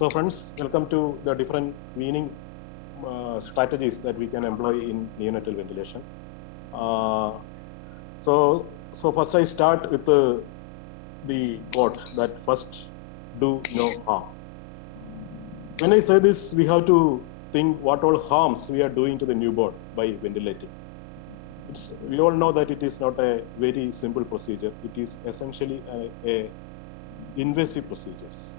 So friends, welcome to the different weaning strategies that we can employ in neonatal ventilation. So first I start with the quote that first do no harm. When I say this, we have to think what all harms we are doing to the newborn by ventilating. We all know that it is not a very simple procedure. It is essentially a invasive procedures.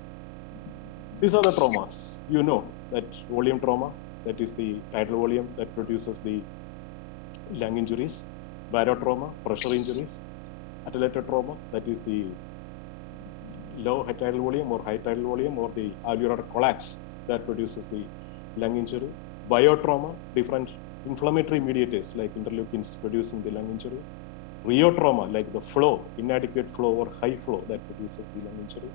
These are the traumas. You know that volume trauma, that is the tidal volume that produces the lung injuries, barotrauma, pressure injuries, attenuated trauma, that is the low tidal volume or high tidal volume or the alveolar collapse that produces the lung injury, biotrauma, different inflammatory mediators like interleukins producing the lung injury, rheotrauma like the flow, inadequate flow or high flow that produces the lung injury,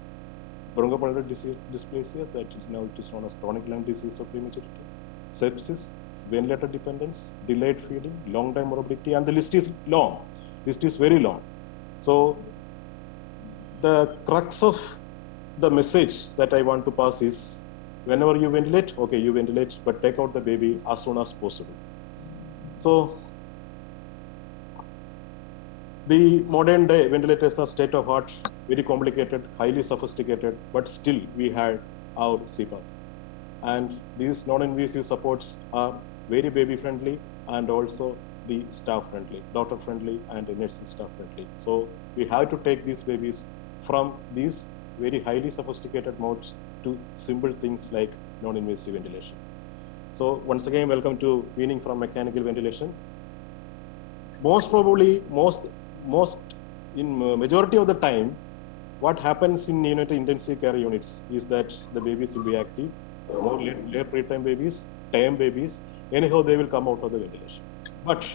bronchopulmonary dysplasias, that is now it is known as chronic lung disease of prematurity, sepsis, ventilator dependence, delayed feeding, long time morbidity, and the list is long. List is very long. So the crux of the message that I want to pass is, whenever you ventilate, okay, you ventilate, but take out the baby as soon as possible. So the modern day ventilators are state of art, very complicated, highly sophisticated, but still we had our CPAP. And these non-invasive supports are very baby friendly and also the staff friendly, doctor friendly and nursing staff friendly. So we have to take these babies from these very highly sophisticated modes to simple things like non-invasive ventilation. So once again, welcome to Weaning from Mechanical Ventilation. Most probably, in majority of the time, what happens in neonatal intensive care units is that the babies will be active, more late preterm babies, tame babies, anyhow they will come out of the ventilation. But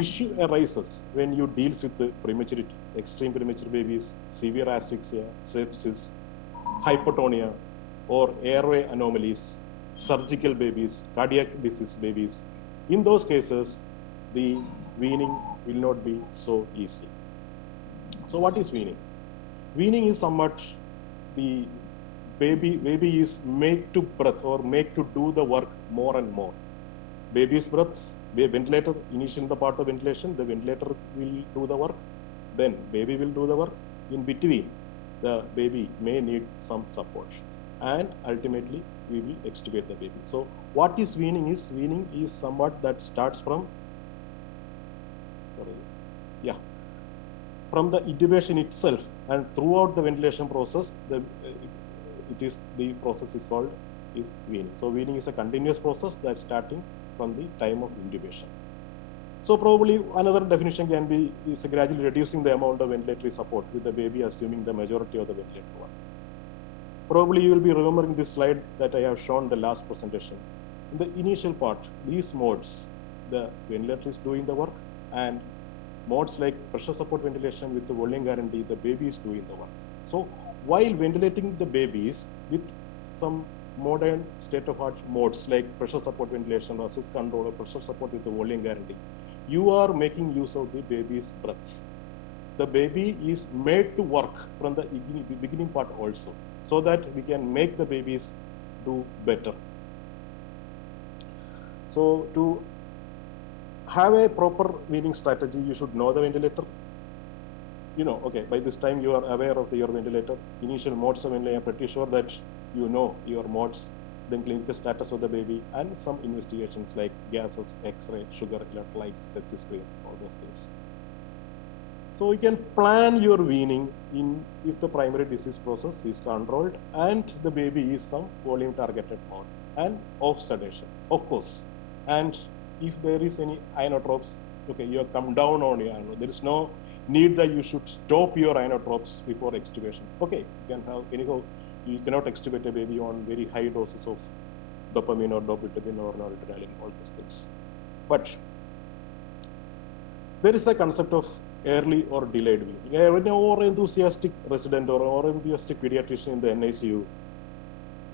issue arises when you deal with the prematurity, extreme premature babies, severe asphyxia, sepsis, hypotonia, or airway anomalies, surgical babies, cardiac disease babies. In those cases, the weaning will not be so easy. So what is weaning? Weaning is somewhat the baby is made to breath or made to do the work more and more. Baby's breaths, ventilator, initially the part of ventilation, the ventilator will do the work, then baby will do the work. In between, the baby may need some support. And ultimately, we will extubate the baby. So what is weaning is? Weaning is somewhat that starts from, from the intubation itself, and throughout the ventilation process, the process is called weaning. So weaning is a continuous process that's starting from the time of intubation. So probably another definition can be is gradually reducing the amount of ventilatory support with the baby assuming the majority of the ventilator work. Probably you will be remembering this slide that I have shown the last presentation. In the initial part, these modes, the ventilator is doing the work, and modes like pressure support ventilation with the volume guarantee, the baby is doing the work. So while ventilating the babies with some modern state-of-art modes like pressure support ventilation, assist control, or pressure support with the volume guarantee, you are making use of the baby's breaths. The baby is made to work from the beginning part also, so that we can make the babies do better. So to have a proper weaning strategy, you should know the ventilator. You know, okay, by this time you are aware of your ventilator. Initial modes of ventilation, I'm pretty sure that you know your modes, then clinical status of the baby, and some investigations like gases, X-ray, sugar, electrolytes, sepsis screen, all those things. So you can plan your weaning if the primary disease process is controlled and the baby is some volume targeted mode and off sedation, of course. And if there is any inotropes, okay, you have come down on your inotropes. There is no need that you should stop your inotropes before extubation. Okay, you can have anyhow. You cannot extubate a baby on very high doses of dopamine or dobutamine or noradrenaline, all those things. But there is the concept of early or delayed weaning. An over-enthusiastic resident or enthusiastic pediatrician in the NICU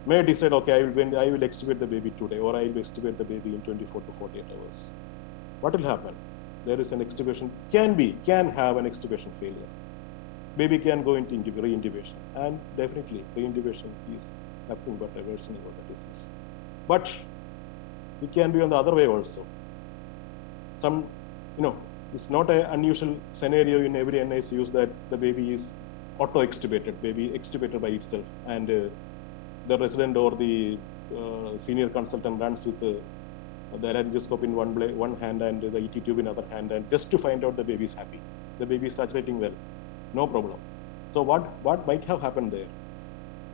may decide, okay, I will extubate the baby today, or I will extubate the baby in 24 to 48 hours. What will happen? There is an extubation, can have an extubation failure. Baby can go into re-intubation, and definitely re-intubation is nothing but a worsening of the disease. But it can be on the other way also. Some, it's not an unusual scenario in every NICU that the baby is auto-extubated, baby extubated by itself, and the resident or the senior consultant runs with the laryngoscope in one hand and the ET tube in other hand, and just to find out the baby is happy, the baby is saturating well, no problem. So what might have happened there?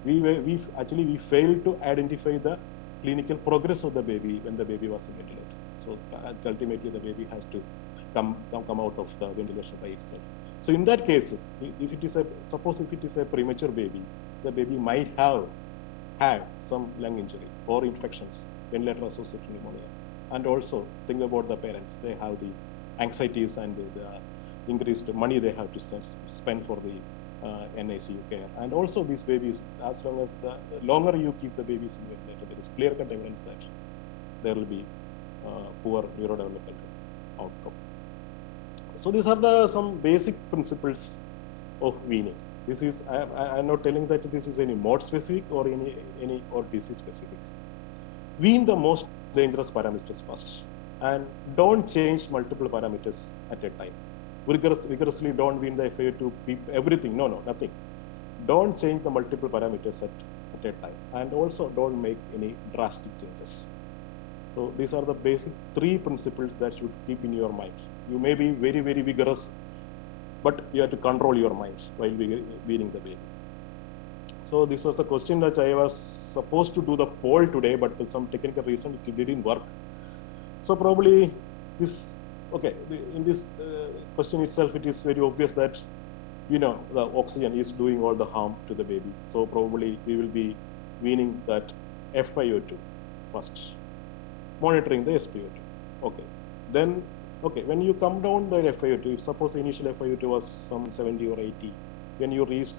We failed to identify the clinical progress of the baby when the baby was in ventilator. So ultimately the baby has to come out of the ventilation by itself. So in that cases, if it is suppose if it is a premature baby, the baby might have had some lung injury or infections, ventilator associated pneumonia. And also think about the parents. They have the anxieties and the increased money they have to spend for the NICU care. And also these babies, as long as the longer you keep the babies in ventilator, there is clear-cut evidence that there will be poor neurodevelopmental outcome. So these are some basic principles of weaning. This is, I'm not telling that this is any mode specific or any disease specific. Wean the most dangerous parameters first, and don't change multiple parameters at a time. Vigorously don't wean the FAO to keep everything. No, nothing. Don't change the multiple parameters at a time, and also don't make any drastic changes. So these are the basic 3 principles that you should keep in your mind. You may be very, very vigorous, but you have to control your mind while weaning the baby. So this was the question that I was supposed to do the poll today, but for some technical reason it didn't work. So probably this, in this question itself, it is very obvious that, the oxygen is doing all the harm to the baby. So probably we will be weaning that FiO2 first, monitoring the SpO2. Then, when you come down the FiO2, suppose the initial FiO2 was some 70 or 80, when you reached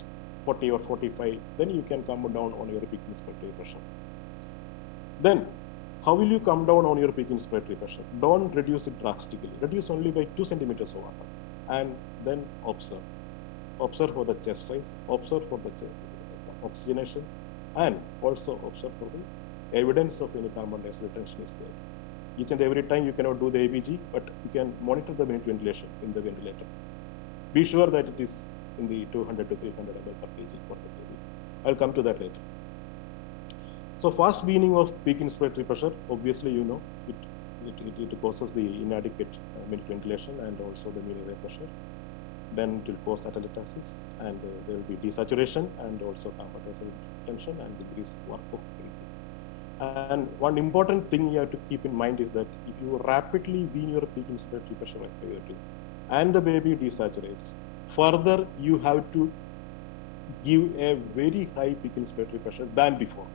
40 or 45, then you can come down on your peak inspiratory pressure. Then, how will you come down on your peak inspiratory pressure? Don't reduce it drastically. Reduce only by 2 centimeters of water, and then observe. Observe for the chest rise, observe for the oxygenation, and also observe for the evidence of any carbon dioxide retention is there. Each and every time you cannot do the ABG, but you can monitor the minute ventilation in the ventilator. Be sure that it is in the 200 to 300 ml per kg for the baby. I'll come to that later. So fast weaning of peak inspiratory pressure, obviously it causes the inadequate minute ventilation and also the mean air pressure. Then it will cause atelectasis, and there will be desaturation and also carbon dioxide retention and decreased work of breathing. And one important thing you have to keep in mind is that if you rapidly wean your peak inspiratory pressure at FiO2 and the baby desaturates, further you have to give a very high peak inspiratory pressure than before.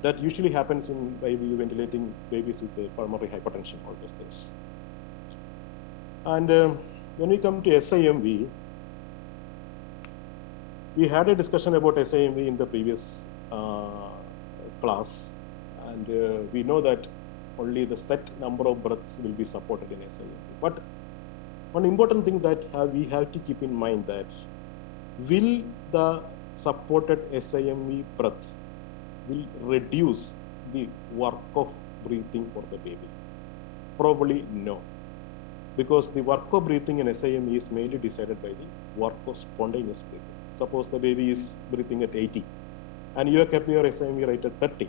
That usually happens by ventilating babies with pulmonary hypertension, all those things. And when we come to SIMV, we had a discussion about SIMV in the previous class, and we know that only the set number of breaths will be supported in SIMV. But one important thing that we have to keep in mind that will the supported SIMV breath will reduce the work of breathing for the baby? Probably no, because the work of breathing in SIMV is mainly decided by the work of spontaneous breathing. Suppose the baby is breathing at 80 and you have kept your SIMV rate at 30.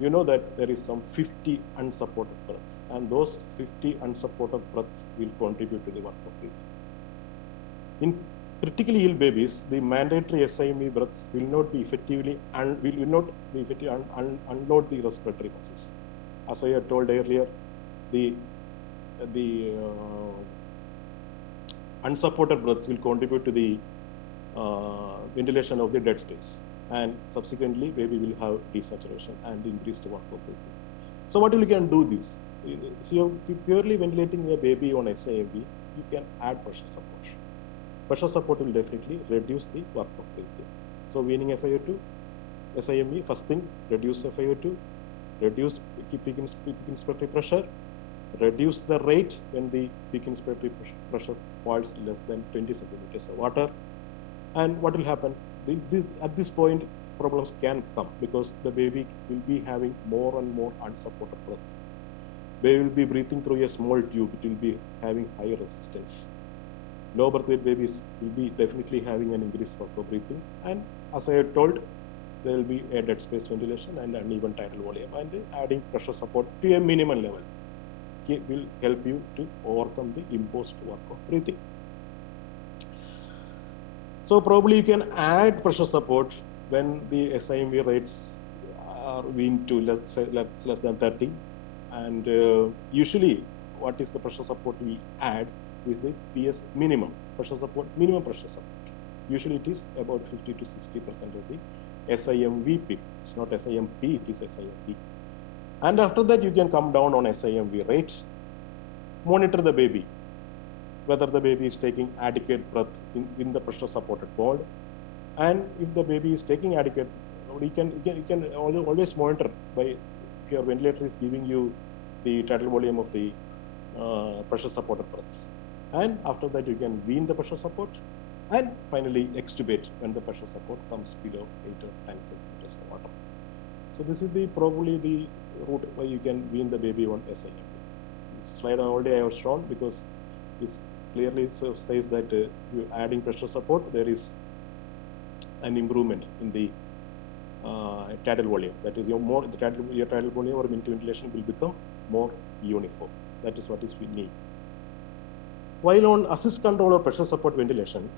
You know that there is some 50 unsupported breaths, and those 50 unsupported breaths will contribute to the work of breathing. In critically ill babies, the mandatory SIMV breaths will not be effectively unload the respiratory muscles. As I had told earlier, the unsupported breaths will contribute to the ventilation of the dead space, and subsequently baby will have desaturation and increased work of breathing. So what you can do this? So you're purely ventilating a baby on SIMV, you can add pressure support. Pressure support will definitely reduce the work of breathing. So weaning FiO2, SIMV, first thing, reduce FiO2, reduce peak inspiratory pressure, reduce the rate when the peak inspiratory pressure falls less than 20 centimeters of water. And what will happen? At this point, problems can come because the baby will be having more and more unsupported breaths. They will be breathing through a small tube. It will be having high resistance. Low birth weight babies will be definitely having an increased for breathing. And as I had told, there will be a dead space ventilation and uneven tidal volume, and adding pressure support to a minimal level will help you to overcome the imposed work of breathing. So probably you can add pressure support when the SIMV rates are weaned to less than 30. And usually what is the pressure support we add is the PS minimum pressure support, minimum pressure support. Usually it is about 50 to 60% of the SIMV peak. It's not SIMP, it is SIMV. And after that you can come down on SIMV rate, monitor the baby, whether the baby is taking adequate breath in the pressure supported mode. And if the baby is taking adequate, you can always monitor by, if your ventilator is giving you the tidal volume of the pressure supported breaths. And after that you can wean the pressure support and finally extubate when the pressure support comes below 8 or 10 centimeters of water. So this is probably the route where you can wean the baby on SIMV. This slide already I have shown because this clearly says that you adding pressure support, there is an improvement in the tidal volume. That is, your tidal volume or minute ventilation will become more uniform. That is what we need. While on assist control or pressure support ventilation,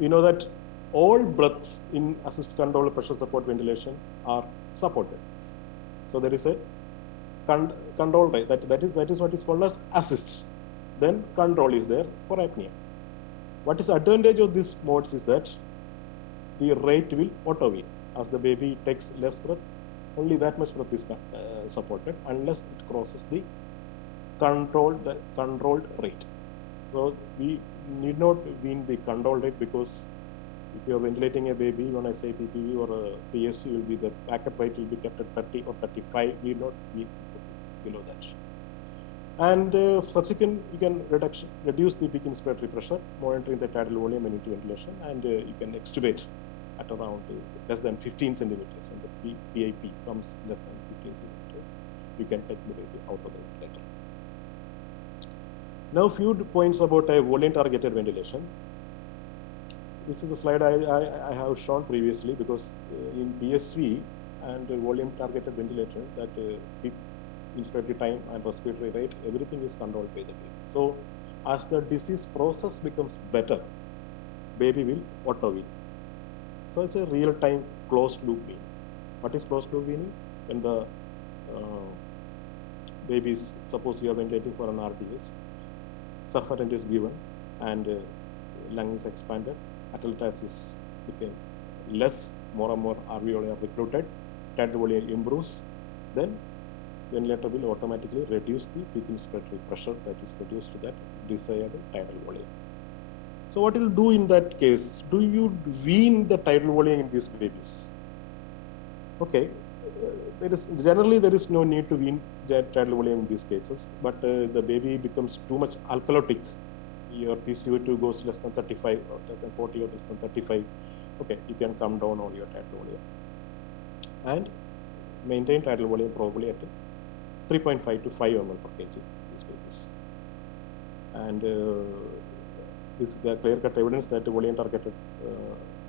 you know that all breaths in assist control or pressure support ventilation are supported. So there is a control rate. That is what is called as assist. Then control is there for apnea. What is the advantage of these modes is that the rate will auto-wean. As the baby takes less breath, only that much breath is supported unless it crosses the controlled rate. So we need not wean the control rate because if you are ventilating a baby on a PPV or a PSU, will be the backup rate will be kept at 30 or 35. We not wean below that. And subsequent, you can reduce the peak inspiratory pressure, monitoring the tidal volume and into ventilation, and you can extubate at around less than 15 centimeters. When the PIP comes less than 15 centimeters, you can take the baby out of the ventilator. Now, few points about a volume targeted ventilation. This is a slide I have shown previously because in PSV and volume targeted ventilator, that peak inspiratory time and respiratory rate, everything is controlled by the baby. So as the disease process becomes better, baby will auto-wean. So it's a real-time closed loop weaning. What is closed loop weaning? When the baby is, suppose you are ventilating for an RDS, surfactant is given and lung is expanded, atelectasis became less, more and more alveoli are recruited, tidal volume improves, then ventilator will automatically reduce the peak inspiratory pressure that is produced to that desired tidal volume. So what you'll do in that case, do you wean the tidal volume in these babies? Okay, generally there is no need to wean the tidal volume in these cases, but the baby becomes too much alkalotic. Your PCO2 goes less than 35 or less than 40 or less than 35. Okay, you can come down on your tidal volume and maintain tidal volume probably at 3.5 to 5 ml per kg these babies. And this is the clear-cut evidence that volume targeted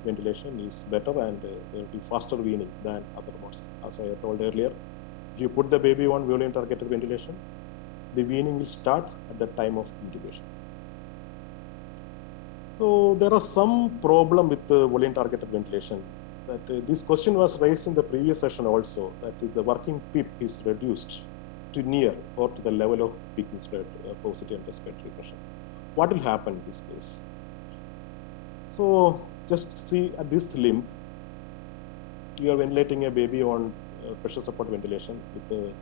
ventilation is better and there will be faster weaning than other modes. As I told earlier, if you put the baby on volume targeted ventilation, the weaning will start at the time of intubation. So there are some problem with the volume targeted ventilation. That this question was raised in the previous session also, that if the working PIP is reduced to near or to the level of peak positive and respiratory pressure, what will happen in this case? So just see at this limb, you are ventilating a baby on pressure support ventilation with the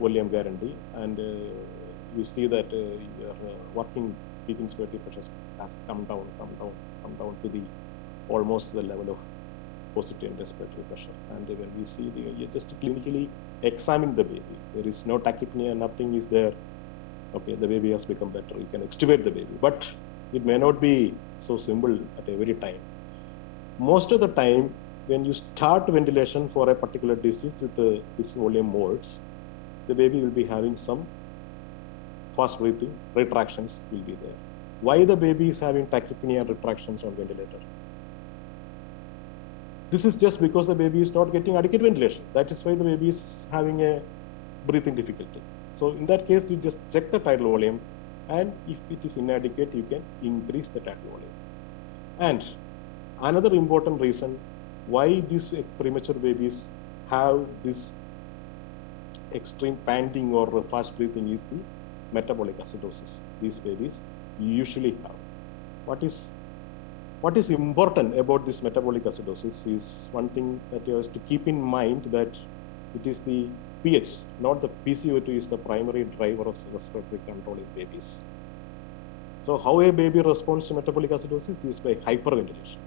volume guarantee, and you see that your working peak inspiratory pressure has come down to the almost the level of positive and respiratory pressure. And when we see you just clinically examine the baby, there is no tachypnea, nothing is there. Okay, the baby has become better. You can extubate the baby, but it may not be so simple at every time. Most of the time, when you start ventilation for a particular disease with this volume modes, the baby will be having some fast breathing, retractions will be there. Why the baby is having tachypnea and retractions on ventilator? This is just because the baby is not getting adequate ventilation. That is why the baby is having a breathing difficulty. So in that case, you just check the tidal volume, and if it is inadequate, you can increase the tidal volume. And another important reason why these premature babies have this extreme panting or fast breathing is the metabolic acidosis. These babies usually have. What is important about this metabolic acidosis is one thing that you have to keep in mind, that it is the pH, not the PCO2 is the primary driver of respiratory control in babies. So how a baby responds to metabolic acidosis is by hyperventilation.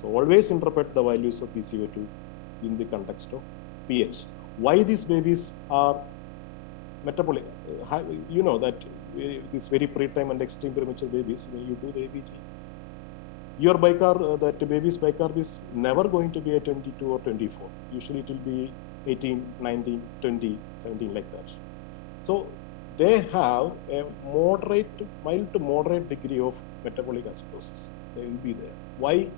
So always interpret the values of PCO2 in the context of pH. Why these babies are metabolic? You know that these very preterm and extreme premature babies, when you do the ABG, your bicarb, that baby's bicarb is never going to be a 22 or 24. Usually it will be 18, 19, 20, 17, like that. So they have a moderate, mild to moderate degree of metabolic acidosis. They will be there. Why?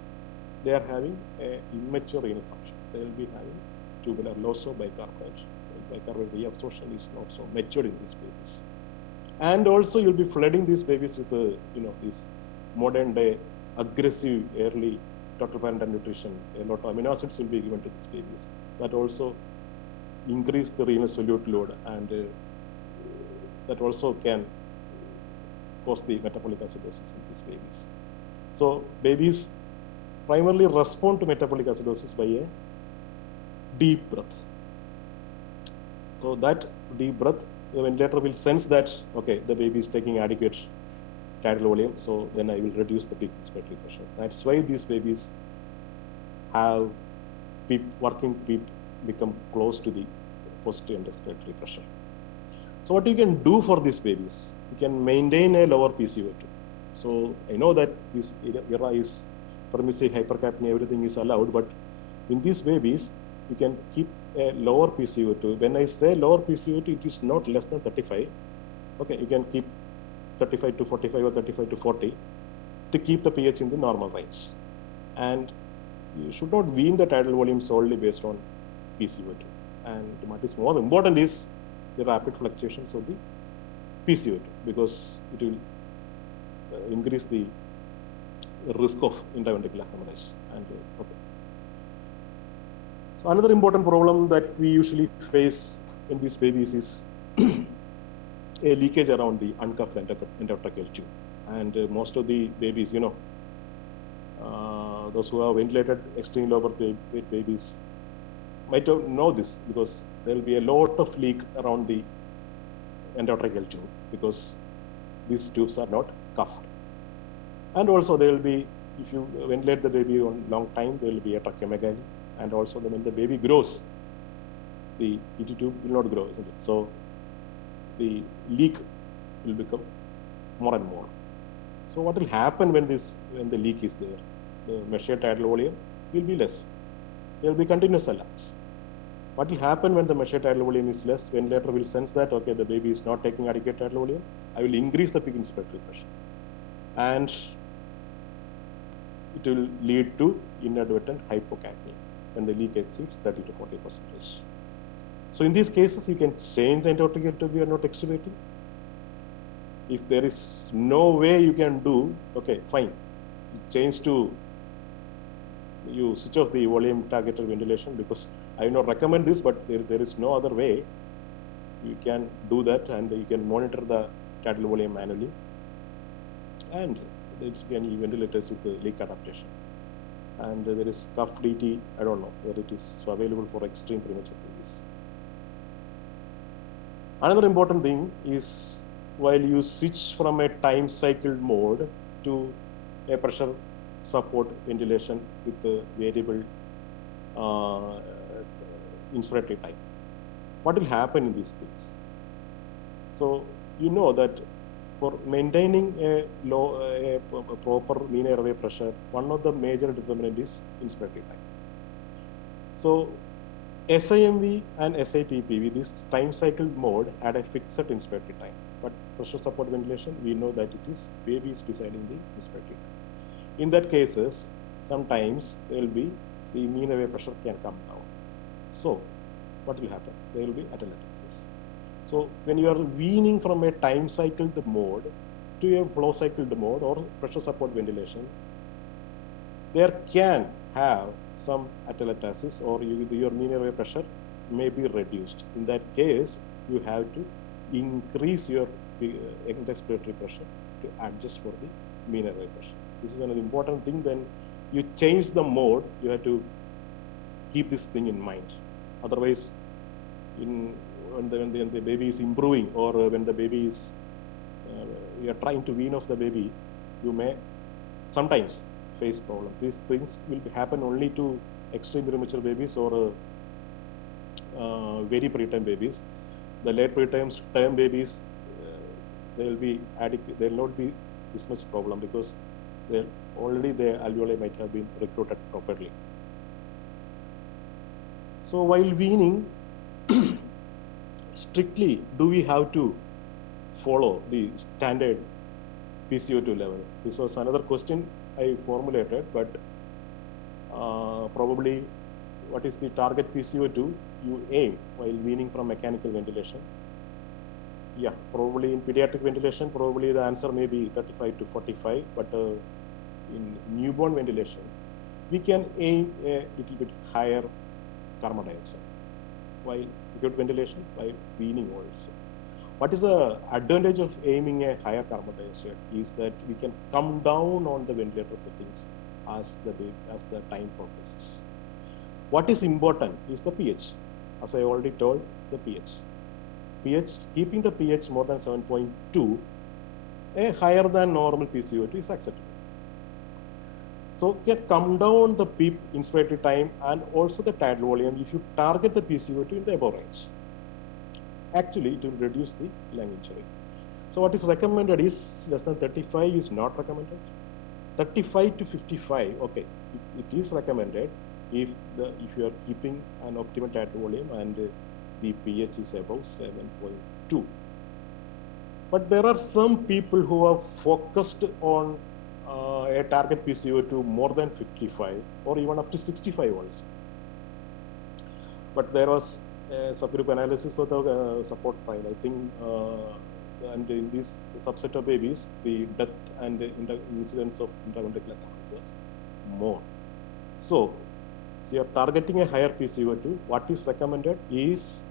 They are having an immature renal function. They will be having tubular loss of bicarbonate. Bicarbonate reabsorption is not so matured in these babies. And also you'll be flooding these babies with, this modern day aggressive early total parental nutrition. A lot of amino acids will be given to these babies. That also increase the renal solute load, and that also can cause the metabolic acidosis in these babies. So babies primarily respond to metabolic acidosis by a deep breath. So that deep breath, the ventilator will sense that, okay, the baby is taking adequate tidal volume, so then I will reduce the peak inspiratory pressure. That's why these babies have working PEEP become close to the positive end respiratory pressure. So what you can do for these babies, you can maintain a lower PCO2. So I know that this era is permissive hypercapnia, everything is allowed, but in these babies, you can keep a lower PCO2. When I say lower PCO2, it is not less than 35. Okay, you can keep 35 to 45 or 35 to 40 to keep the pH in the normal range. And you should not wean the tidal volume solely based on PCO2. And what is more important is the rapid fluctuations of the PCO2, because it will increase the risk of intraventricular hemorrhage. And okay. So another important problem that we usually face in these babies is a leakage around the uncuffed endotracheal tube. And most of the babies, those who are ventilated extremely lower weight babies might know this, because there will be a lot of leak around the endotracheal tube because these tubes are not cuffed. And also there will be, if you ventilate the baby on long time, there will be a tracheomegaly. And also when the baby grows, the ET tube will not grow, isn't it? So the leak will become more and more. So what will happen when the leak is there? The measured tidal volume will be less. There will be continuous alarms. What will happen when the measured tidal volume is less? Ventilator will sense that, okay, the baby is not taking adequate tidal volume. I will increase the peak inspiratory pressure. And it will lead to inadvertent hypocapnia when the leak exceeds 30 to 40%. So in these cases, you can change the endotracheal tube, you are not extubating. If there is no way you can do, okay, fine. You switch off the volume targeted ventilation, because I will not recommend this, but there is no other way. You can do that, and you can monitor the tidal volume manually. And there can be ventilators with the leak adaptation. And there is cuffed DT, I don't know whether it is available for extreme premature babies. Another important thing is, while you switch from a time cycled mode to a pressure support ventilation with the variable inspiratory time, what will happen in these things? So you know that for maintaining a proper mean airway pressure, one of the major determinant is inspiratory time. So SIMV and SIPPV, this time cycle mode had a fixed inspiratory time. But pressure support ventilation, we know that it is baby is deciding the inspiratory time. In that cases, sometimes there will be the mean airway pressure can come down. So what will happen? There will be atelectasis. So when you are weaning from a time cycled mode to a flow cycled mode or pressure support ventilation, there can have some atelectasis or your mean airway pressure may be reduced. In that case, you have to increase your expiratory pressure to adjust for the mean airway pressure. This is another important thing. Then you change the mode, you have to keep this thing in mind. Otherwise, when the baby is improving or when the baby is, you are trying to wean off the baby, you may sometimes face problem. These things will happen only to extreme premature babies or very preterm babies. The late preterm babies, they will be adequate. There will not be this much problem because already the alveoli might have been recruited properly. So while weaning, strictly, do we have to follow the standard PCO2 level? This was another question I formulated, but probably what is the target PCO2 you aim while weaning from mechanical ventilation? Yeah, probably in pediatric ventilation, probably the answer may be 35 to 45, but in newborn ventilation, we can aim a little bit higher carbon dioxide while without ventilation, while weaning also. What is the advantage of aiming a higher carbon dioxide is that we can come down on the ventilator settings as the time progresses. What is important is the pH. As I already told, the pH. Keeping the pH more than 7.2, a higher than normal PCO2 is acceptable. So you can come down the PEEP inspiratory time and also the tidal volume if you target the PCO2 in the above range. Actually, it will reduce the lung injury. So what is recommended is less than 35 is not recommended. 35 to 55, okay, it is recommended if you are keeping an optimal tidal volume and the pH is above 7.2. But there are some people who are focused on a target PCO2 more than 55 or even up to 65 also. But there was a subgroup analysis of the support file, I think, and in this subset of babies, the death and the incidence of intraventricular hemorrhage was more. So you are targeting a higher PCO2. What is recommended is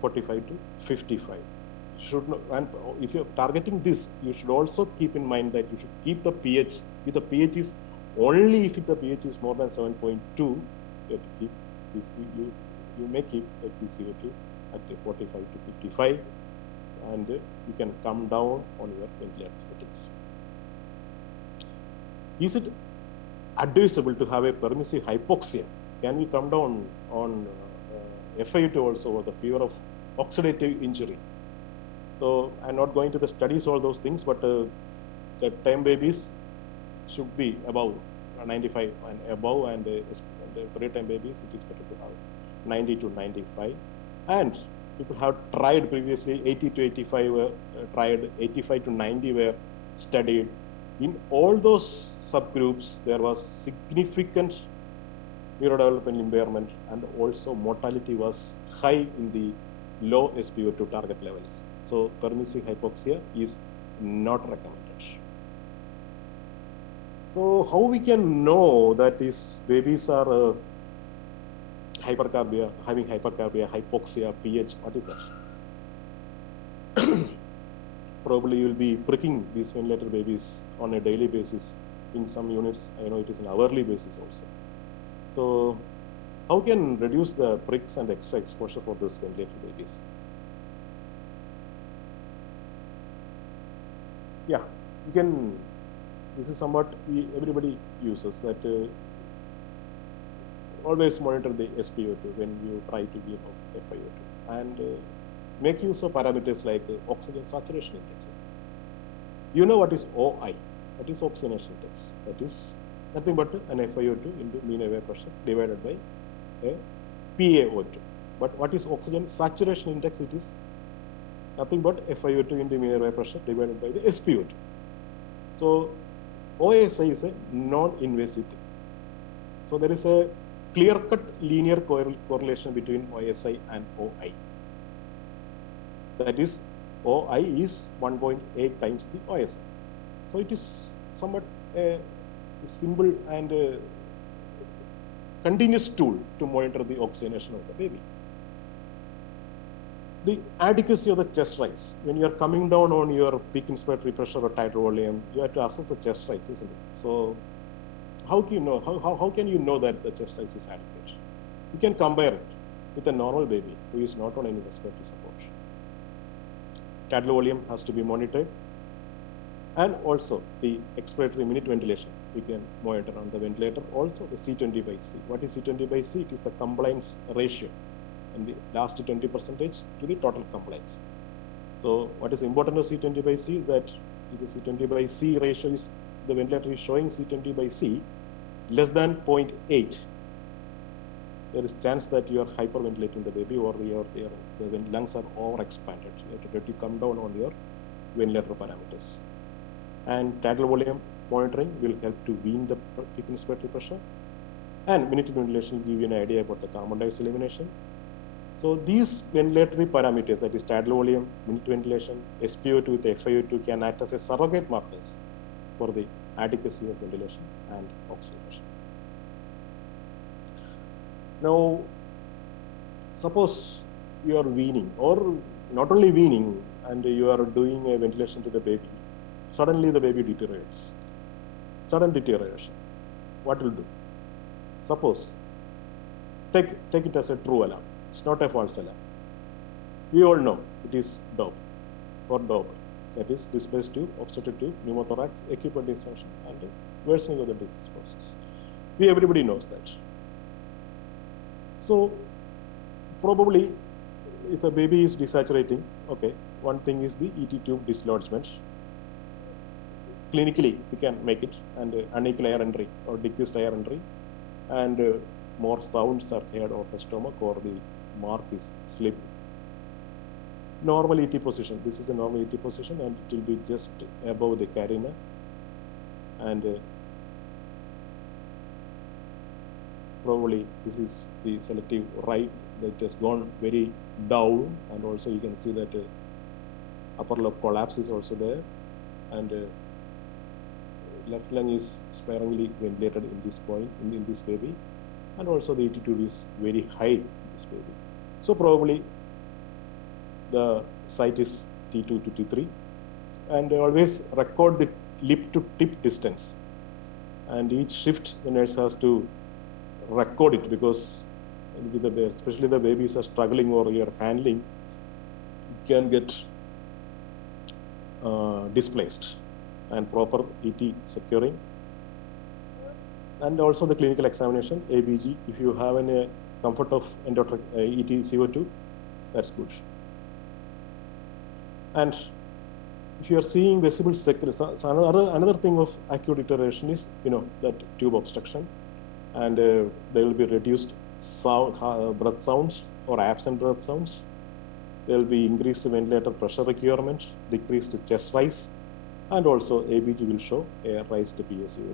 45 to 55. Should not, and if you are targeting this, you should also keep in mind that you should keep the pH. If the pH is only if the pH is more than 7.2, you have to keep this. You may keep a PCO2 at 45 to 55, and you can come down on your ventilator settings. Is it advisable to have a permissive hypoxia? Can we come down on FiO2 also, or the fear of oxidative injury? So I'm not going to the studies, all those things, but the time babies should be above 95 and above, and the preterm babies, it is better to have 90 to 95. And people have tried previously 80 to 85, tried 85 to 90 were studied. In all those subgroups, there was significant neurodevelopmental impairment, and also mortality was high in the low SpO2 target levels. So permissive hypoxia is not recommended. So how we can know that these babies are hypercarbia, having hypercarbia, hypoxia, pH, what is that? Probably you will be pricking these ventilator babies on a daily basis. In some units, I know it is an hourly basis also. So how can reduce the pricks and extra exposure for those ventilator babies? Yeah, you can, this is somewhat everybody uses that. Always monitor the SpO2 when you try to give FiO2, and make use of parameters like oxygen saturation index. You know what is OI? That is oxygenation index. That is nothing but an FiO2 into mean airway pressure divided by a PaO2. But what is oxygen saturation index? It is nothing but FiO2 into mean airway pressure divided by the SpO2. So OSI is a non-invasive thing. So there is a clear-cut linear correlation between OSI and OI. That is, OI is 1.8 times the OSI. So it is somewhat a simple and continuous tool to monitor the oxygenation of the baby. The adequacy of the chest rise. When you are coming down on your peak inspiratory pressure or tidal volume, you have to assess the chest rise, isn't it? So how can you know, how can you know that the chest rise is adequate? You can compare it with a normal baby who is not on any respiratory support. Tidal volume has to be monitored, and also the expiratory minute ventilation we can monitor on the ventilator. Also the C20 by C. What is C20 by C? It is the compliance ratio and the last 20% to the total compliance. So what is important to C20 by C is that if the C20 by C ratio is, the ventilator is showing C20 by C less than 0.8, there is chance that you are hyperventilating the baby, or the lungs are overexpanded. You have to come down on your ventilator parameters. And tidal volume monitoring will help to wean the peak inspiratory pressure. And minute ventilation will give you an idea about the carbon dioxide elimination. So these ventilatory parameters, that is tidal volume, minute ventilation, SpO2 with FiO2, can act as a surrogate markers for the adequacy of ventilation and oxygenation. Now, suppose you are weaning, or not only weaning, and you are doing a ventilation to the baby. Suddenly the baby deteriorates. Sudden deterioration. What will do? Suppose, take it as a true alarm. It's not a false alarm. We all know it is DOP or DOP. That is displaced tube, obstructed tube, pneumothorax, acute dysfunction, and worsening of the disease process. Everybody knows that. So probably if the baby is desaturating, okay, one thing is the ET tube dislodgement. Clinically, we can make it, and unequal air entry or decreased air entry, and more sounds are heard of the stomach, or the mark is slip. Normal ET position. This is a normal ET position, and it will be just above the carina, and probably this is the selective right that has gone very down, and also you can see that upper lobe collapse is also there, and left lung is sparingly ventilated in this point in this baby, and also the ET tube is very high in this baby. So probably the site is T2 to T3, and always record the lip to tip distance, and each shift the nurse has to record it, because especially the babies are struggling or you're handling, you can get displaced, and proper ET securing, and also the clinical examination, ABG. If you have any comfort of ET CO2, that's good. And if you are seeing visible secretion, so another thing of acute deterioration is, that tube obstruction, and there will be reduced breath sounds or absent breath sounds. There will be increased ventilator pressure requirement, decreased chest rise, and also ABG will show a raised PaCO2.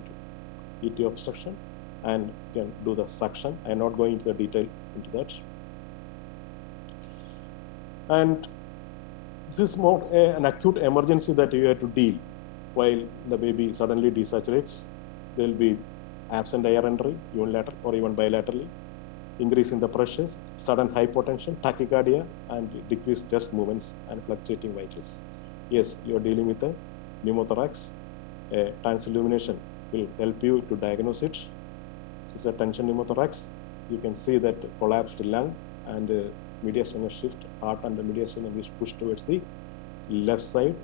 ET obstruction, and you can do the suction. I am not going into the detail into that. And this is more an acute emergency that you have to deal while the baby suddenly desaturates. There will be absent air entry, unilateral or even bilaterally, increase in the pressures, sudden hypotension, tachycardia, and decreased chest movements and fluctuating vitals. Yes, you are dealing with a pneumothorax. A transillumination will help you to diagnose it. This is a tension pneumothorax. You can see that collapsed lung, and mediastinal shift, heart and the mediastinum is pushed towards the left side,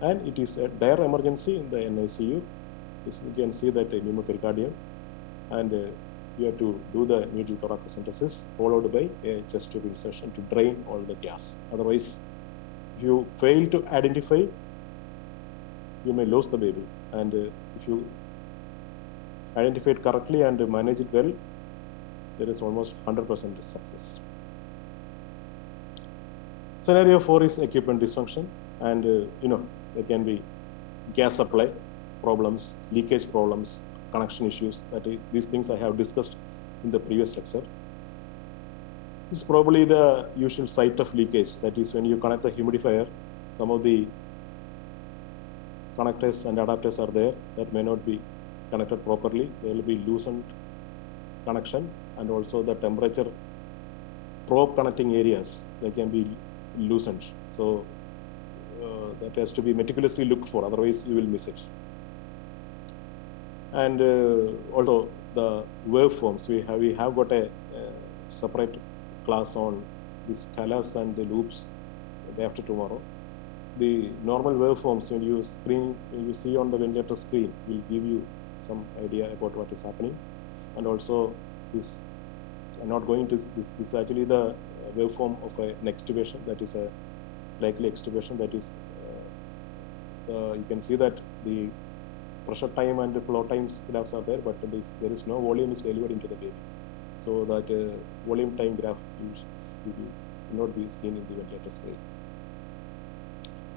and it is a dire emergency in the NICU. You can see that a pneumopericardium, and you have to do the medial thoracocentesis followed by a chest tube insertion to drain all the gas. Otherwise, if you fail to identify, you may lose the baby. And if you identify it correctly and manage it well, there is almost 100% success. Scenario 4 is equipment dysfunction, and there can be gas supply problems, leakage problems, connection issues. These things I have discussed in the previous lecture. This is probably the usual site of leakage. That is, when you connect the humidifier, some of the connectors and adapters are there that may not be connected properly. There will be loosened connection, and also the temperature probe connecting areas, they can be loosened. So that has to be meticulously looked for, otherwise you will miss it. And also the waveforms, we have got a separate class on the scalars and the loops day after tomorrow. The normal waveforms, when you see on the ventilator screen, will give you some idea about what is happening. And also this, I'm not going to, this is actually the waveform of an extubation, that is a likely extubation. That is, you can see that the pressure time and the flow times graphs are there, but there is no volume is delivered into the baby. So that volume time graph will not be seen in the ventilator screen.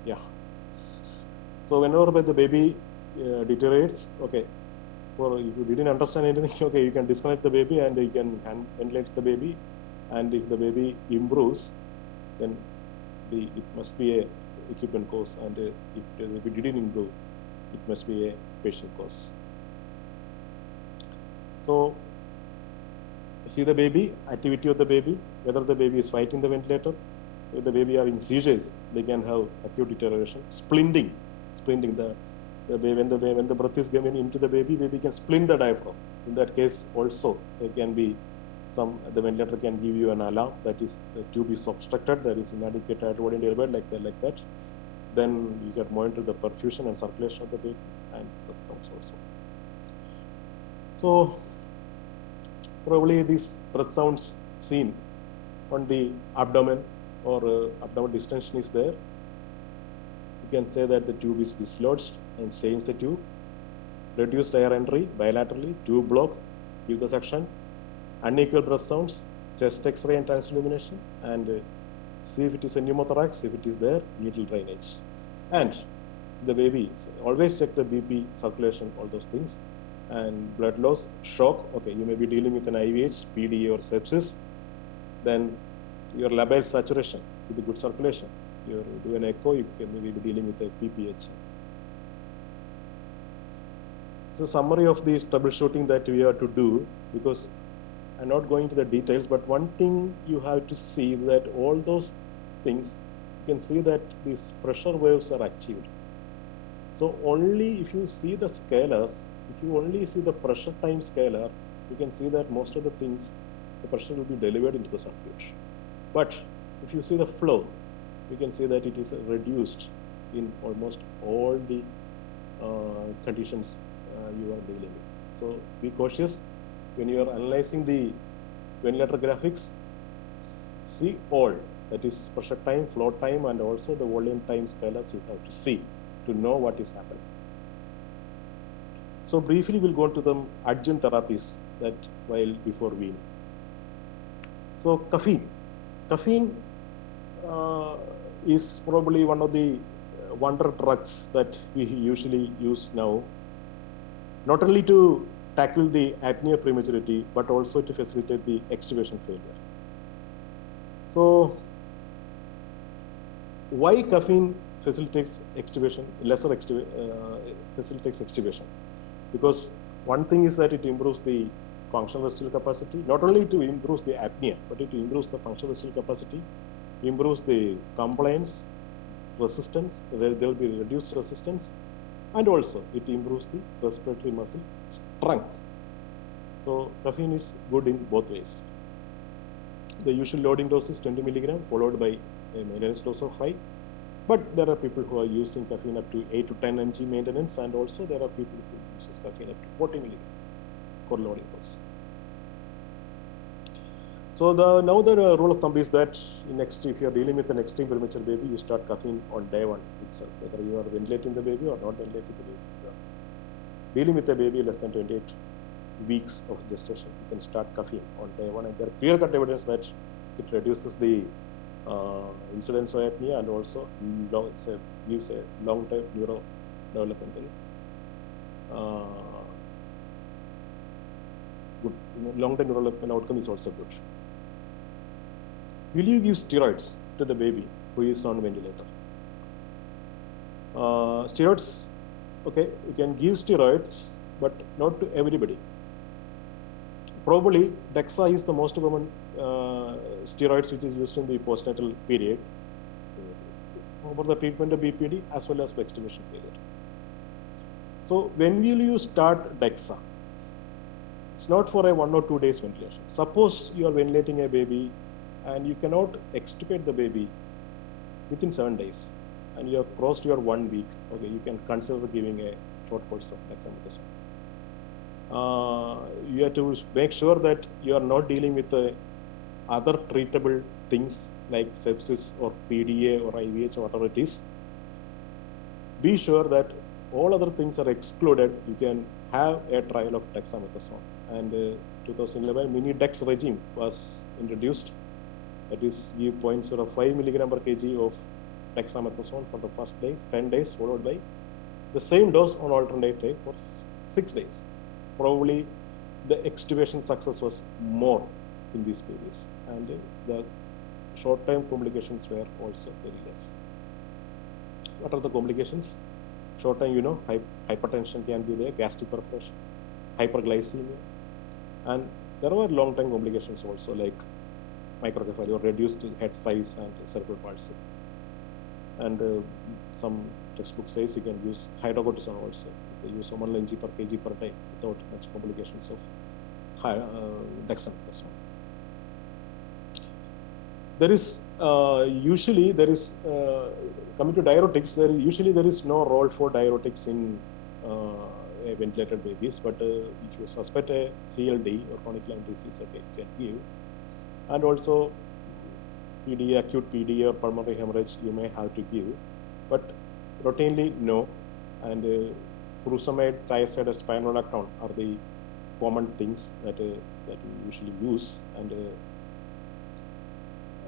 Yeah. So whenever the baby deteriorates, okay, or if you didn't understand anything, okay, you can disconnect the baby and you can ventilate the baby. And if the baby improves, then it must be a equipment cause, and if the baby didn't improve, it must be a patient cause. So see the baby, activity of the baby, whether the baby is fighting the ventilator, if the baby having seizures, they can have acute deterioration. Splinting, when the breath is given into the baby can splint the diaphragm. In that case also, there can be the ventilator can give you an alarm, that is the tube is obstructed, there is inadequate volume delivered, like that. Then you can monitor the perfusion and circulation of the baby, and breath sounds also. So probably these breath sounds seen on the abdomen, or abdomen distension is there. You can say that the tube is dislodged and change the tube. Reduced air entry bilaterally, tube block, give the suction. Unequal breath sounds, chest X-ray and transillumination, and see if it is a pneumothorax. If it is there, needle drainage. And the baby, always check the BP, circulation, all those things. And blood loss, shock. Okay, you may be dealing with an IVH, PD, or sepsis. Then your labile saturation with the good circulation. You do an echo, you can maybe be dealing with a PPH. It's a summary of this troubleshooting that we have to do, because I'm not going to the details, but one thing you have to see that all those things, you can see that these pressure waves are achieved. So only if you see the scalars, if you only see the pressure time scalar, you can see that most of the things, the pressure will be delivered into the circuit. But if you see the flow, you can see that it is reduced in almost all the conditions you are dealing with. So be cautious when you are analyzing the ventilator graphics. See all, that is pressure time, flow time, and also the volume time scalars you have to see to know what is happening. So briefly we'll go into the adjunct therapies that while before weaning. So caffeine. Caffeine is probably one of the wonder drugs that we usually use now, not only to tackle the apnea prematurity, but also to facilitate the extubation failure. So why caffeine facilitates extubation, facilitates extubation? Because one thing is that it improves the functional vestibular capacity. Not only to improves the apnea, but it improves the functional vestibular capacity, improves the compliance, resistance, where there will be reduced resistance, and also it improves the respiratory muscle strength. So caffeine is good in both ways. The usual loading dose is 20 milligram, followed by a maintenance dose of 5. But there are people who are using caffeine up to 8 to 10 mg maintenance, and also there are people who use caffeine up to 40 milligram for loading dose. So now the rule of thumb is that if you are dealing with an extreme premature baby, you start caffeine on day 1 itself, whether you are ventilating the baby or not ventilating the baby. You are dealing with a baby less than 28 weeks of gestation, you can start caffeine on day 1, and there are clear-cut evidence that it reduces the incidence of apnea and also gives a long-term neurodevelopmental good. Long-term neurodevelopmental outcome is also good. Will you give steroids to the baby who is on ventilator? Steroids, okay, you can give steroids, but not to everybody. Probably Dexa is the most common steroids which is used in the postnatal period for the treatment of BPD as well as for extubation period. So when will you start Dexa? It's not for a 1 or 2 days ventilation. Suppose you are ventilating a baby and you cannot extubate the baby within 7 days, and you have crossed your 1 week, okay, you can consider giving a short course of dexamethasone. You have to make sure that you are not dealing with other treatable things like sepsis or PDA or IVH or whatever it is. Be sure that all other things are excluded. You can have a trial of dexamethasone. And 2011 mini dex regime was introduced. That is, give 0.05 milligram per kg of dexamethasone for the first days, 10 days, followed by the same dose on alternate day for 6 days. Probably the extubation success was more in these babies, and the short-term complications were also very less. What are the complications? Short-term, you know, hypertension can be there, gastric perforation, hyperglycemia, and there were long-term complications also like microcephaly or reduced head size and cerebral palsy. And some textbook says you can use hydrocortisone also. You use 1 mg per kg per day without much complications of dexamethasone. There is usually coming to diuretics. Usually there is no role for diuretics in ventilated babies, but if you suspect a CLD or chronic lung disease, okay, you can give. And also PDA, acute PDA or pulmonary hemorrhage, you may have to give, but routinely no. And furosemide, thiazide, or spironolactone are the common things that we usually use. And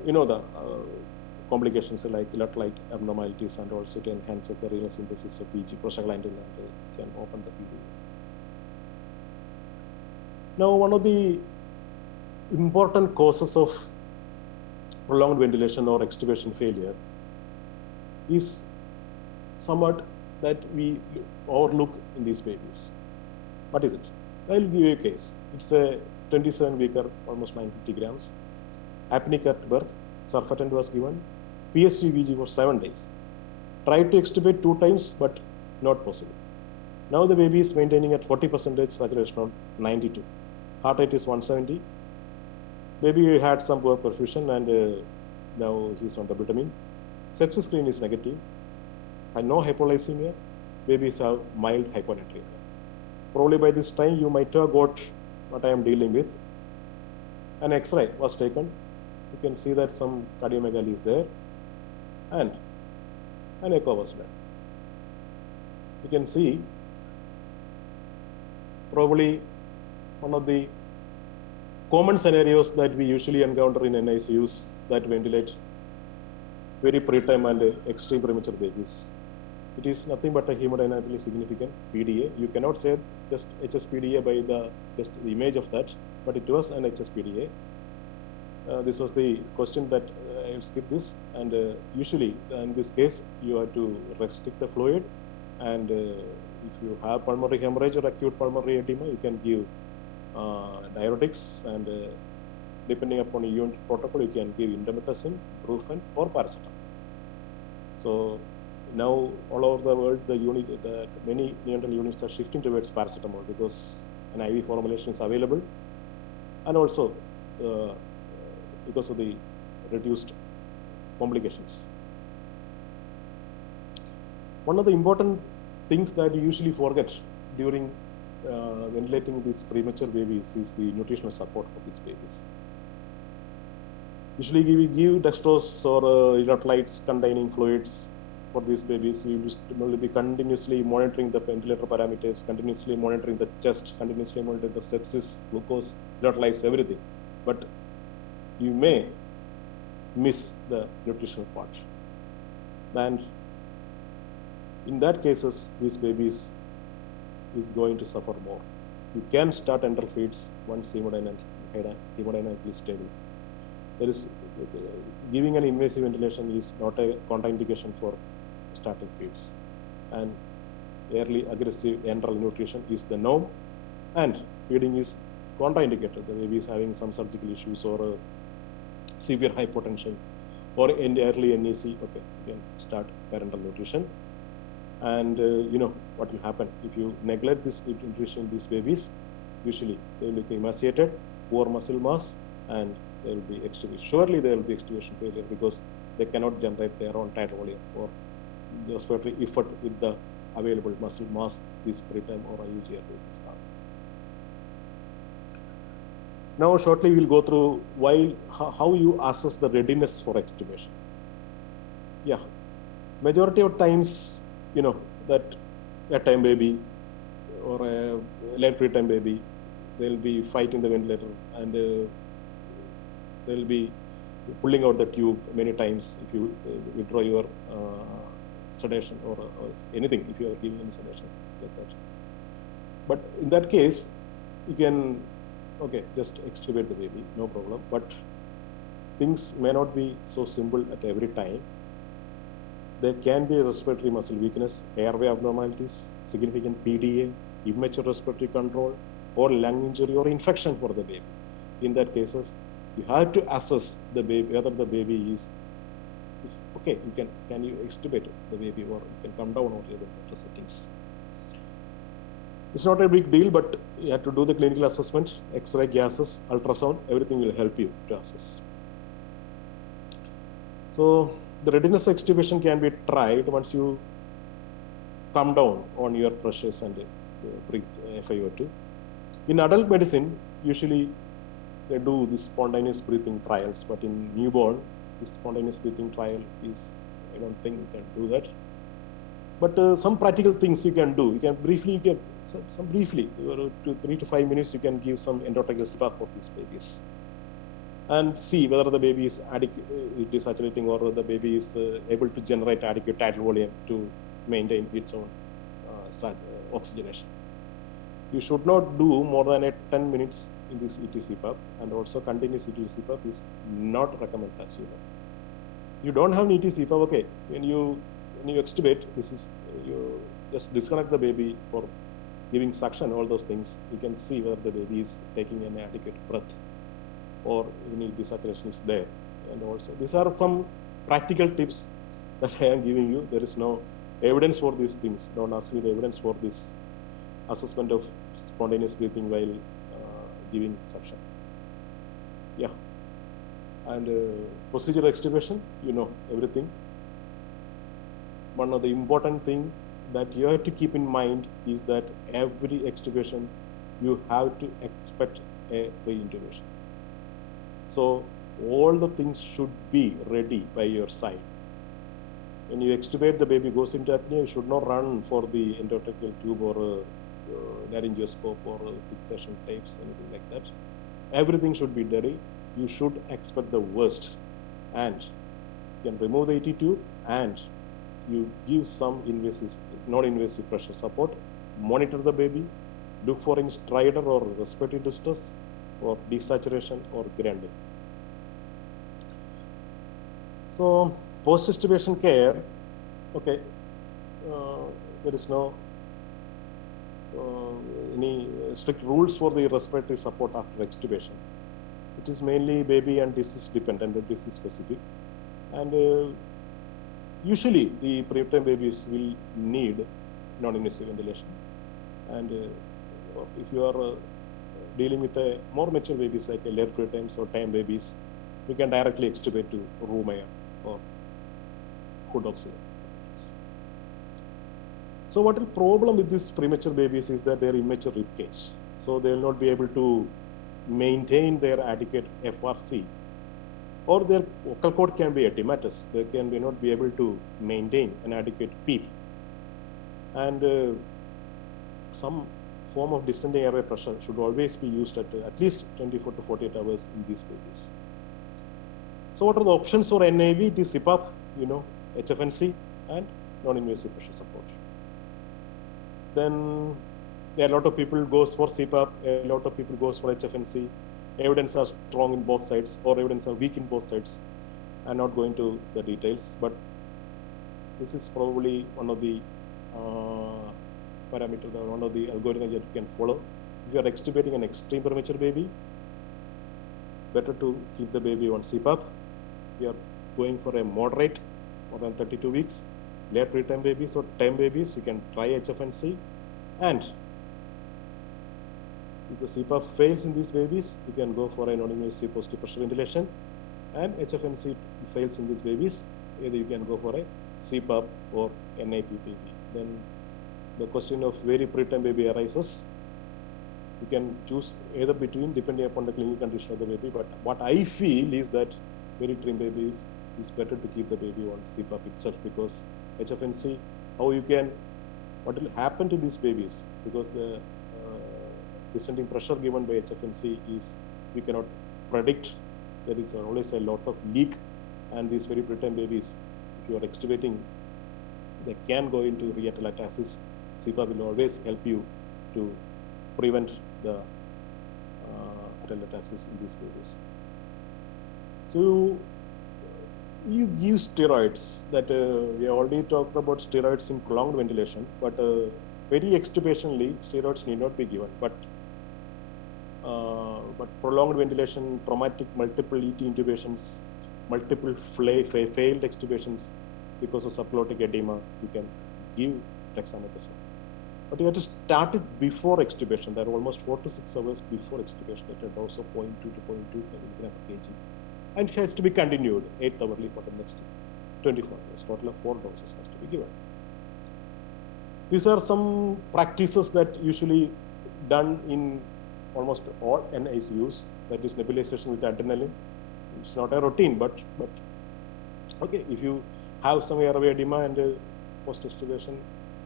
you know the complications like electrolyte abnormalities, and also it enhances the renal synthesis of PG, prostaglandin, and can open the PDA. Now, one of the important causes of prolonged ventilation or extubation failure is somewhat that we overlook in these babies. What is it? So I will give you a case. It's a 27-weeker, almost 950 grams, apneic at birth, surfactant was given, PSVG for 7 days. Tried to extubate 2 times, but not possible. Now the baby is maintaining at 40% saturation on 92. Heart rate is 170. Baby had some poor perfusion, and now he's on dobutamine. Sepsis screen is negative, and no hypoglycemia. Babies have mild hyponatremia. Probably by this time you might have got what I am dealing with. An X-ray was taken. You can see that some cardiomegaly is there, and an echo was done. You can see probably one of the common scenarios that we usually encounter in NICUs that ventilate very preterm and extreme premature babies. It is nothing but a hemodynamically significant PDA. You cannot say just HSPDA by just the image of that, but it was an HSPDA. This was the question that I will skip this, and usually in this case you have to restrict the fluid, and if you have pulmonary hemorrhage or acute pulmonary edema, you can give diuretics, and depending upon the unit protocol, you can give indomethacin, brufen, or paracetamol. So now all over the world, many neonatal units are shifting towards paracetamol because an IV formulation is available, and also because of the reduced complications. One of the important things that you usually forget during ventilating these premature babies is the nutritional support for these babies. Usually we give dextrose or electrolytes containing fluids for these babies. You will be continuously monitoring the ventilator parameters, continuously monitoring the chest, continuously monitoring the sepsis, glucose, electrolytes, everything. But you may miss the nutritional part. And in that cases, these babies is going to suffer more. You can start enteral feeds once hemodynamic is stable. There is giving an invasive ventilation is not a contraindication for starting feeds, and early aggressive enteral nutrition is the norm, and feeding is contraindicated. The baby is having some surgical issues or severe hypotension or early NEC. Okay, you can start parenteral nutrition. And you know what will happen if you neglect this nutrition. These babies, usually they will be emaciated, poor muscle mass, and there will be extubation. Surely there will be extubation failure because they cannot generate their own tidal volume or the respiratory effort with the available muscle mass this preterm or IUG is not. Now shortly we'll go through how you assess the readiness for extubation. Yeah, majority of times, you know, that a time baby or a late preterm baby, they'll be fighting the ventilator and they'll be pulling out the tube many times if you withdraw your sedation or anything, if you are giving any sedation like that. But in that case, you can, okay, just extubate the baby, no problem. But things may not be so simple at every time. There can be respiratory muscle weakness, airway abnormalities, significant PDA, immature respiratory control, or lung injury or infection for the baby. In that cases, you have to assess the baby, whether the baby is okay. Can you extubate the baby, or you can come down on the better settings. It's not a big deal, but you have to do the clinical assessment, X-ray, gases, ultrasound, everything will help you to assess. So the readiness extubation can be tried once you come down on your pressures and breathe FiO2. In adult medicine, usually they do this spontaneous breathing trials, but in newborn, this spontaneous breathing trial is, I don't think you can do that. But some practical things you can do. You can briefly give some briefly, 3 to 5 minutes, you can give some endotracheal CPAP for these babies and see whether the baby is desaturating or the baby is able to generate adequate tidal volume to maintain its own oxygenation. You should not do more than 10 minutes in this ET CPAP, and also continuous ET CPAP is not recommended, as you know. You don't have an ET CPAP, okay, when you extubate, this is, you just disconnect the baby for giving suction, all those things. You can see whether the baby is taking an adequate breath or any desaturation is there. And also, these are some practical tips that I am giving you. There is no evidence for these things. Don't ask me the evidence for this assessment of spontaneous breathing while giving suction. Yeah. And procedural extubation, you know everything. One of the important thing that you have to keep in mind is that every extubation, you have to expect a reintubation. So all the things should be ready by your side. When you extubate, the baby goes into apnea, you should not run for the endotracheal tube or laryngoscope or fixation tapes, anything like that. Everything should be ready. You should expect the worst, and you can remove the ET tube and you give some invasive, non-invasive pressure support, monitor the baby, look for any stridor or respiratory distress or desaturation or grinding. So post-extubation care, okay, there is no any strict rules for the respiratory support after extubation. It is mainly baby and disease dependent and disease specific. And usually the preterm babies will need non-invasive ventilation. And if you are dealing with more mature babies like late preterms or time babies, you can directly extubate to room air or hood oxygen. So what the problem with these premature babies is that they are immature rib cage. So they will not be able to maintain their adequate FRC or their vocal cord can be edematous. They can not be able to maintain an adequate PEEP. And some form of descending airway pressure should always be used at least 24 to 48 hours in these babies. So what are the options for NIV? It is CPAP, HFNC, and non-invasive pressure support. Then a lot of people goes for CPAP, a lot of people goes for HFNC. Evidence are strong in both sides, or evidence are weak in both sides. I'm not going to the details, but this is probably one of the parameters, or one of the algorithms that you can follow. If you are extubating an extreme premature baby, better to keep the baby on CPAP. We are going for a moderate, more than 32 weeks, late preterm babies or term babies, you can try HFNC. And if the CPAP fails in these babies, you can go for a non-invasive positive pressure ventilation. And HFNC fails in these babies, either you can go for a CPAP or NIPPV. Then the question of very preterm baby arises. You can choose either between, depending upon the clinical condition of the baby. But what I feel is that very trim babies, it's better to keep the baby on CPAP itself, because HFNC, what will happen to these babies, because the descending pressure given by HFNC is, we cannot predict. There is always a lot of leak, and these very preterm babies, if you are extubating, they can go into reatelectasis. CPAP will always help you to prevent the atelectasis in these babies. So you give steroids. That we already talked about steroids in prolonged ventilation, but very extubationally, steroids need not be given. But prolonged ventilation, traumatic multiple ET intubations, multiple failed extubations because of subglottic edema, you can give dexamethasone. But you have to start it before extubation. There are almost 4 to 6 hours before extubation at a dose of 0.2 to 0.2 milligram per kg. And it has to be continued 8th hourly for the next 24 hours. Total of 4 doses has to be given. These are some practices that usually done in almost all NICUs. That is nebulization with adrenaline. It's not a routine, but okay, if you have some airway edema and post-extubation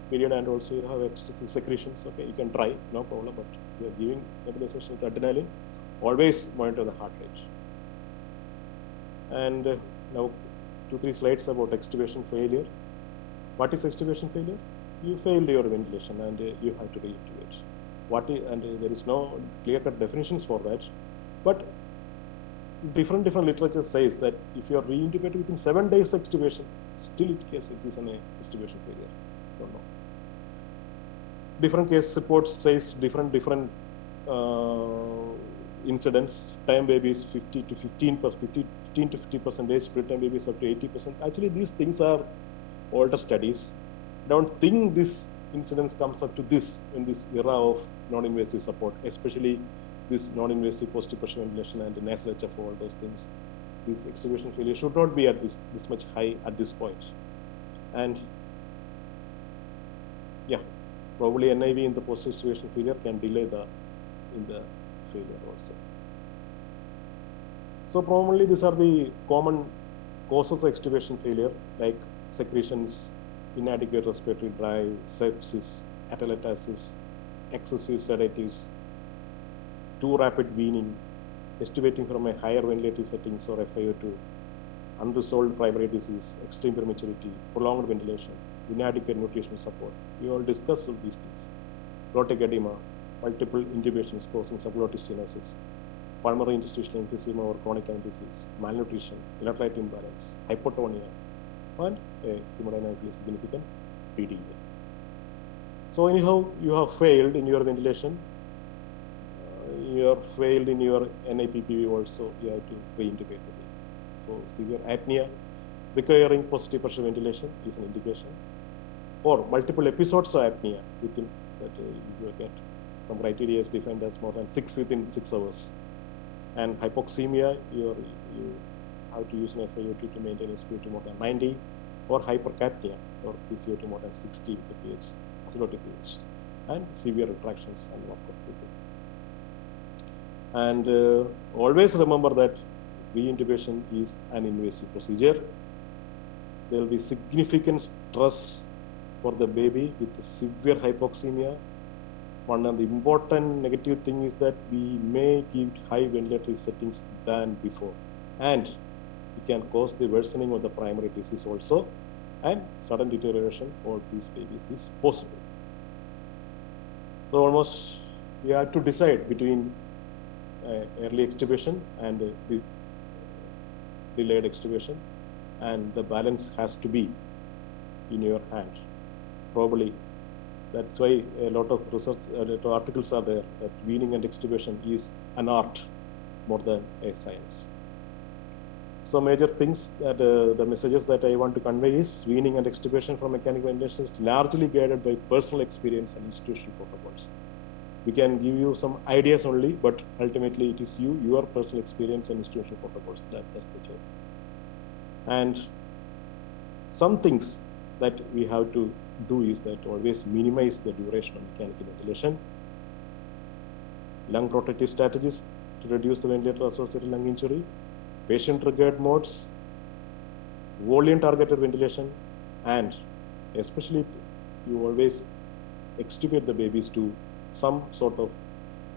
period, and also you have excessive secretions, okay, you can try, no problem. But you are giving nebulization with adrenaline, always monitor the heart rate. And now 2-3 slides about extubation failure. What is extubation failure? You failed your ventilation and you have to reintubate. And there is no clear-cut definitions for that. But different literature says that if you are reintubated within 7 days extubation, still it is an extubation failure. Don't know. Different case reports says different incidents. Time babies 15 to 50%, preterm babies up to 80%. Actually, these things are older studies. I don't think this incidence comes up to this in this era of non-invasive support, especially this non-invasive positive pressure ventilation and nasal HF, all those things. This extubation failure should not be at this much high at this point. And yeah, probably NIV in the post-extubation failure can delay in the failure also. So probably these are the common causes of extubation failure, like secretions, inadequate respiratory drive, sepsis, atelectasis, excessive sedatives, too rapid weaning, extubating from a higher ventilatory settings or FiO2, unresolved primary disease, extreme prematurity, prolonged ventilation, inadequate nutritional support. We all discussed all these things. Glottic edema, multiple intubations causing subglottic stenosis, pulmonary interstitial emphysema or chronic lung disease, malnutrition, electrolyte imbalance, hypotonia, and a hemodynamically significant PDA. So anyhow, you have failed in your ventilation. You are failed in your NIPPV also. You have to reintubate the baby. So severe apnea requiring positive pressure ventilation is an indication, or multiple episodes of apnea within that you get some criteria is defined as more than 6 within 6 hours. And hypoxemia, you have to use an FiO2 to maintain SpO2 more than 90, or hypercapnia, or PCO2 more than 60 with the pH, acidotic pH, and severe retractions and walk-up. And always remember that reintubation is an invasive procedure. There will be significant stress for the baby with severe hypoxemia. One of the important negative thing is that we may give high ventilatory settings than before, and it can cause the worsening of the primary disease also, and sudden deterioration for these babies is possible. So almost we have to decide between early extubation and delayed extubation, and the balance has to be in your hand. Probably that's why a lot of research, articles are there that weaning and extubation is an art more than a science. So major things that the messages that I want to convey is weaning and extubation from mechanical ventilation is largely guided by personal experience and institutional protocols. We can give you some ideas only, but ultimately it is your personal experience and institutional protocols that does the job. And some things that we have to do is that always minimize the duration of mechanical ventilation. Lung protective strategies to reduce the ventilator-associated lung injury, patient-triggered modes, volume-targeted ventilation, and especially you always extubate the babies to some sort of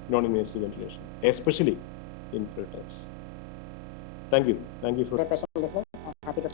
non-invasive ventilation, especially in pre-times. Thank you. Thank you for the question listening. I'm happy to